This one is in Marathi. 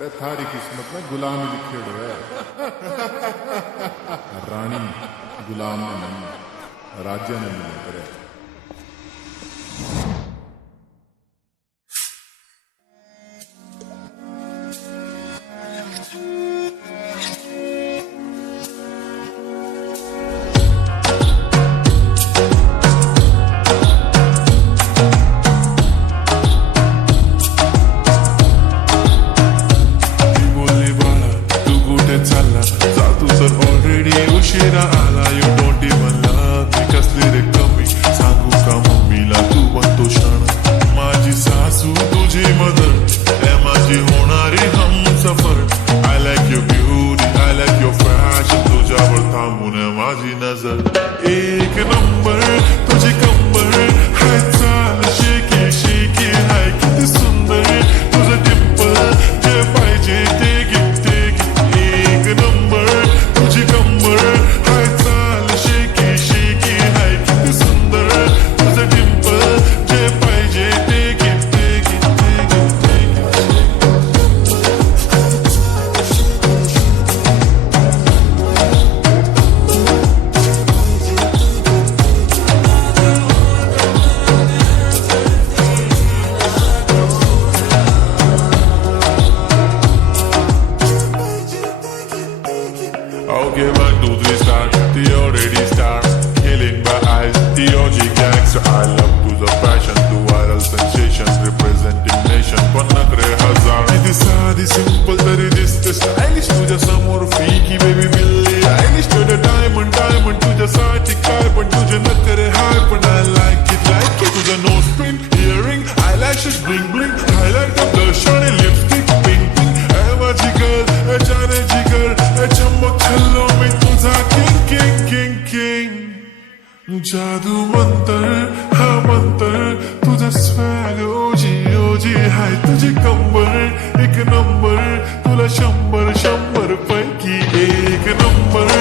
अरे थारी किस्मत में गुलामी लिखे हुए रानी गुलाम ने नहीं राज्य ने मिले करे उशिरा आला you don't even love me कसली रे कमी सांगू का मम्मीला तू बनतो क्षण माझी सासू तुझी मदर हे माझी होणारी Humsafar I like your beauty I like your fashion तुझ्यावर थांबून माझी नजर एक नंबर तुझी कंबर हाय चाल शेकी शेकी हाय किती सुंदर तुझं टिप्पल जे पाहिजे ते गिफ्ट एक नंबर तुझी कंबर Okay, 1, 2, 3 start. The already start. Killing my eyes. The OG gangster. I love to the passion. To viral sensations. Representing nation. Pannakre hazar. It is saadi simple. Tari दिसते stylish. तुझ्या समोर फीकी baby बिल्ली. Stylish to the diamond. Diamond तुझ्यासाठी काय पण तुझे नखरे हाय पण I like it. तुझं nose pin. Earring. Eyelashes bling bling. Highlight the blush आणि lipstick. Pink pink. Hey माझी girl. Hey जाने जिगर. Hey चमक छल्लो में तुझा किंग किंग किंग किंग जादू मंतर हा मंतर तुझा स्वॅग ओजी ओजी हाय तुझी कंबर एक नंबर तुला 100 100 पैकी एक नंबर